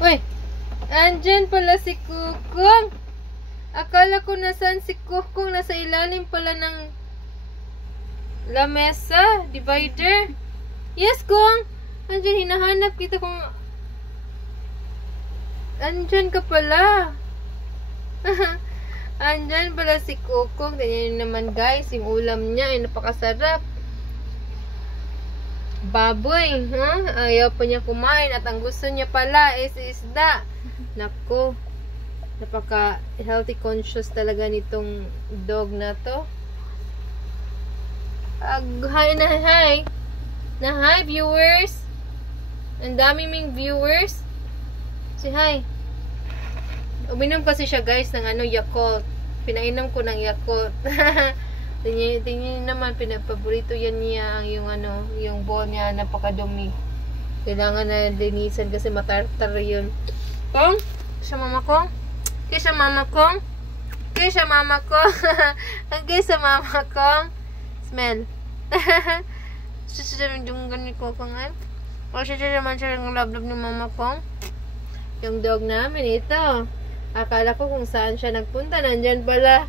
Uy! Andyan pala si Kukong. Akala ko nasaan si Kukong. Nasa ilalim pala ng lamesa. Divider. Yes, Kung! Andyan, hinahanap kita kung... Andyan ka pala. Andyan pala si Kukong. Tingnan naman guys, yung ulam niya ay napakasarap. Baboy, Ayaw pa niya kumain at ang gusto niya pala is isda. Naku, napaka healthy conscious talaga nitong dog na to. Hi na hi viewers. Ang dami ming viewers. Say hi. Uminom kasi siya guys ng Yakult. Pinainom ko ng Yakult. Tingnan naman, pinapaborito yan niya yung bowl niya, napakadumi. Kailangan na linisan kasi matartar yun. Kong? Kisa mama kong? Kisa mama kong? Kisa mama kong? Kisa mama kong? Smell. Susunod yung ganit ko kong o siya naman siya yung love ni mama kong. Yung dog namin ito. Akala ko kung saan siya nagpunta, nandyan pala.